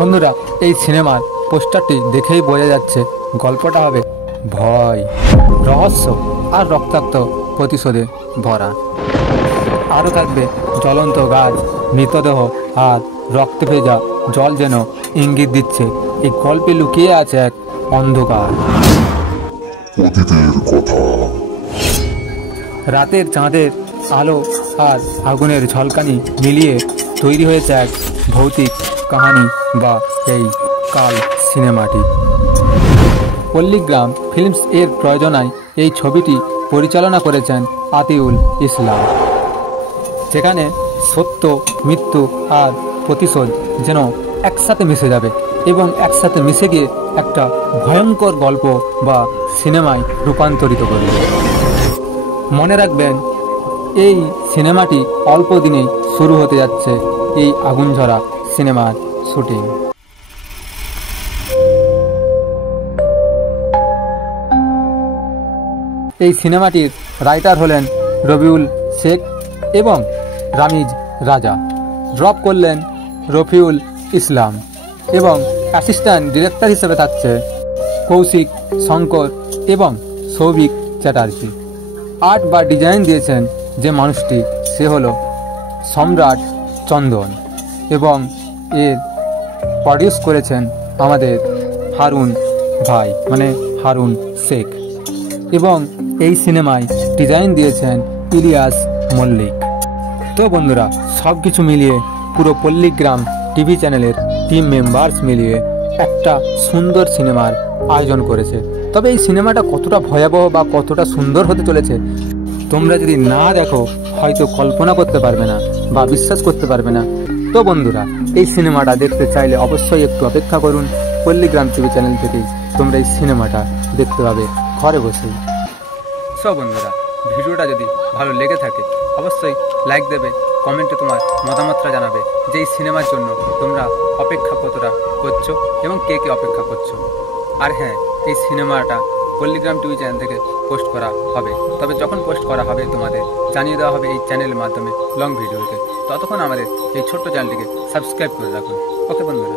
বন্ধুরা, এই সিনেমার পোস্টারটি দেখেই বোঝা যাচ্ছে গল্পটা হবে ভয়, রহস্য আর রক্তাক্ত প্রতিশোধে ভরা। আরও থাকবে জ্বলন্ত গাছ, মৃতদেহ আর রক্তে ভেজা জল যেন ইঙ্গিত দিচ্ছে এই গল্পে লুকিয়ে আছে এক অন্ধকার। রাতের চাঁদের আলো আর আগুনের ঝলকানি মিলিয়ে তৈরি হয়েছে এক ভৌতিক কাহিনী বা এই কাল সিনেমাটি। পল্লীগ্রাম ফিল্মস এর প্রযোজনায় এই ছবিটি পরিচালনা করেছেন আতিউল ইসলাম, যেখানে সত্য, মৃত্যু আর প্রতিশোধ যেন একসাথে মিশে যাবে এবং একসাথে মিশে গিয়ে একটা ভয়ঙ্কর গল্প বা সিনেমায় রূপান্তরিত করবে। মনে রাখবেন, এই সিনেমাটি অল্প দিনেই শুরু হতে যাচ্ছে এই আগুনঝরা সিনেমার শুটিং। এই সিনেমাটির রাইটার হলেন রবিউল শেখ এবং রামিজ রাজা। ড্রপ করলেন রফিউল ইসলাম এবং অ্যাসিস্ট্যান্ট ডিরেক্টর হিসেবে থাকছে কৌশিক শঙ্কর এবং সৌভিক চ্যাটার্জি। আর্ট বা ডিজাইন দিয়েছেন যে মানুষটি, সে হলো সম্রাট চন্দন এবং এর প্রডিউস করেছেন আমাদের হারুন ভাই, মানে হারুন শেখ, এবং এই সিনেমায় ডিজাইন দিয়েছেন ইলিয়াস মল্লিক। তো বন্ধুরা, সব কিছু মিলিয়ে পুরো পল্লীগ্রাম টিভি চ্যানেলের টিম মেম্বার্স মিলিয়ে একটা সুন্দর সিনেমার আয়োজন করেছে। তবে এই সিনেমাটা কতটা ভয়াবহ বা কতটা সুন্দর হতে চলেছে, তোমরা যদি না দেখো হয়তো কল্পনা করতে পারবে না বা বিশ্বাস করতে পারবে না। তো বন্ধুরা, এই সিনেমাটা দেখতে চাইলে অবশ্যই একটু অপেক্ষা করুন। পল্লীগ্রাম টিভি চ্যানেল থেকেই তোমরা এই সিনেমাটা দেখতে পাবে ঘরে বসেই। সব বন্ধুরা, ভিডিওটা যদি ভালো লেগে থাকে অবশ্যই লাইক দেবে, কমেন্টে তোমার মতামতটা জানাবে যে এই সিনেমার জন্য তোমরা অপেক্ষা কতটা করছো এবং কে কে অপেক্ষা করছো। আর হ্যাঁ, এই সিনেমাটা পল্লীগ্রাম টিভি চ্যানেল থেকে পোস্ট করা হবে, তবে যখন পোস্ট করা হবে তোমাদের জানিয়ে দেওয়া হবে এই চ্যানেলের মাধ্যমে লং ভিডিওতে। ততক্ষণ আমাদের এই ছোট্ট চ্যানেলটিকে সাবস্ক্রাইব করে রাখুন। ওকে বন্ধুরা।